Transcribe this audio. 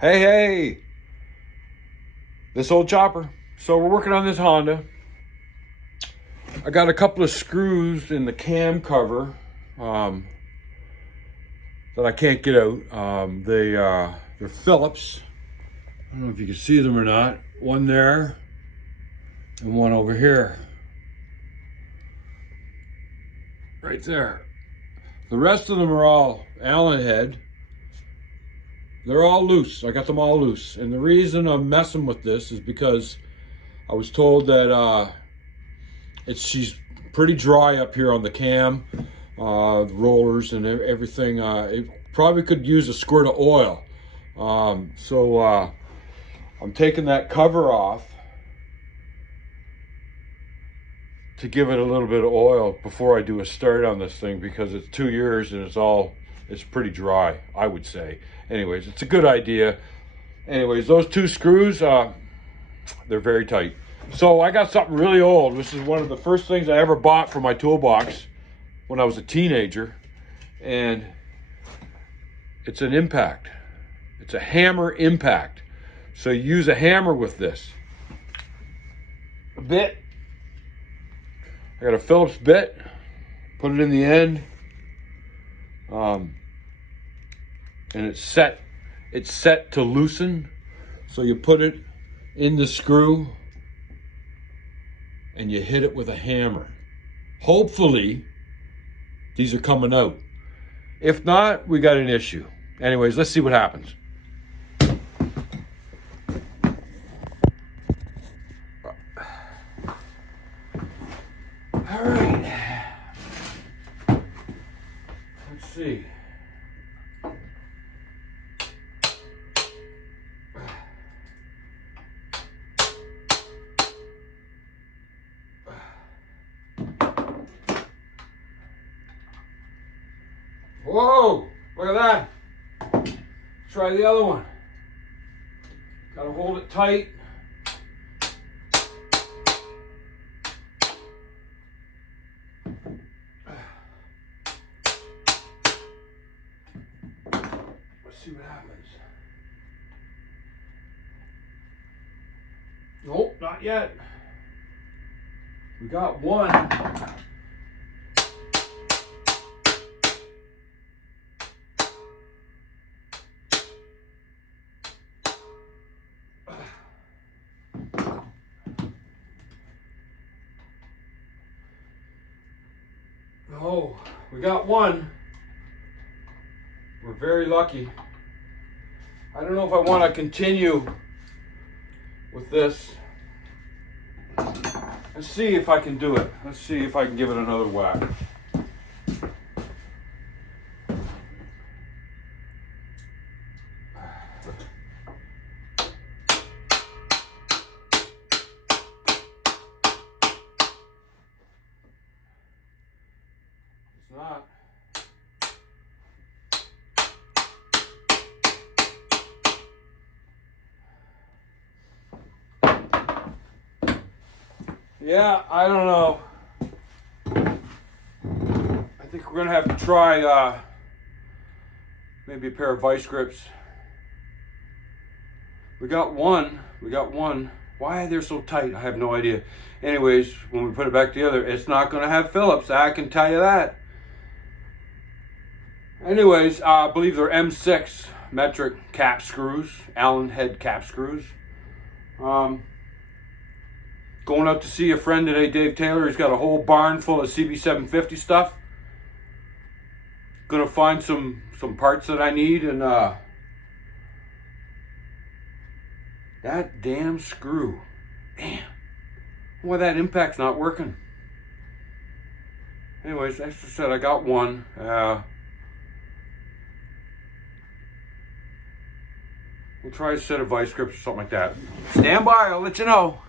Hey, this old chopper. So we're working on this Honda. I got a couple of screws in the cam cover that I can't get out. They're Phillips. I don't know if you can see them or not. One there and one over here. Right there. The rest of them are all Allen head. They're all loose. I got them all loose. And the reason I'm messing with this is because I was told that she's pretty dry up here on the cam, the rollers and everything. It probably could use a squirt of oil. So I'm taking that cover off to give it a little bit of oil before I do a start on this thing, because it's 2 years and it's pretty dry, I would say. Anyways, it's a good idea. Anyways, those two screws, they're very tight. So I got something really old. This is one of the first things I ever bought for my toolbox when I was a teenager. And it's an impact. It's a hammer impact. So you use a hammer with this. A bit. I got a Phillips bit. Put it in the end. And it's set to loosen. So you put it in the screw and you hit it with a hammer. Hopefully these are coming out. If not, we got an issue. Anyways, let's see what happens. All right. Let's see. Whoa, look at that. Try the other one. Gotta hold it tight. Let's see what happens. Nope, not yet. We got one. Oh, we got one. We're very lucky. I don't know if I want to continue with this. Let's see if I can do it. Let's see if I can give it another whack. It's not. Yeah, I don't know. I think we're gonna have to try maybe a pair of vice grips. We got one. Why they're so tight, I have no idea. Anyways, when we put it back together, it's not gonna have Phillips, I can tell you that. Anyways, I believe they're M6 metric cap screws, Allen head cap screws. Going out to see a friend today, Dave Taylor. He's got a whole barn full of CB750 stuff. Gonna find some parts that I need, and that damn screw. Damn. Why that impact's not working. Anyways, as I said, I got one. We'll try a set of vice grips or something like that. Stand by, I'll let you know.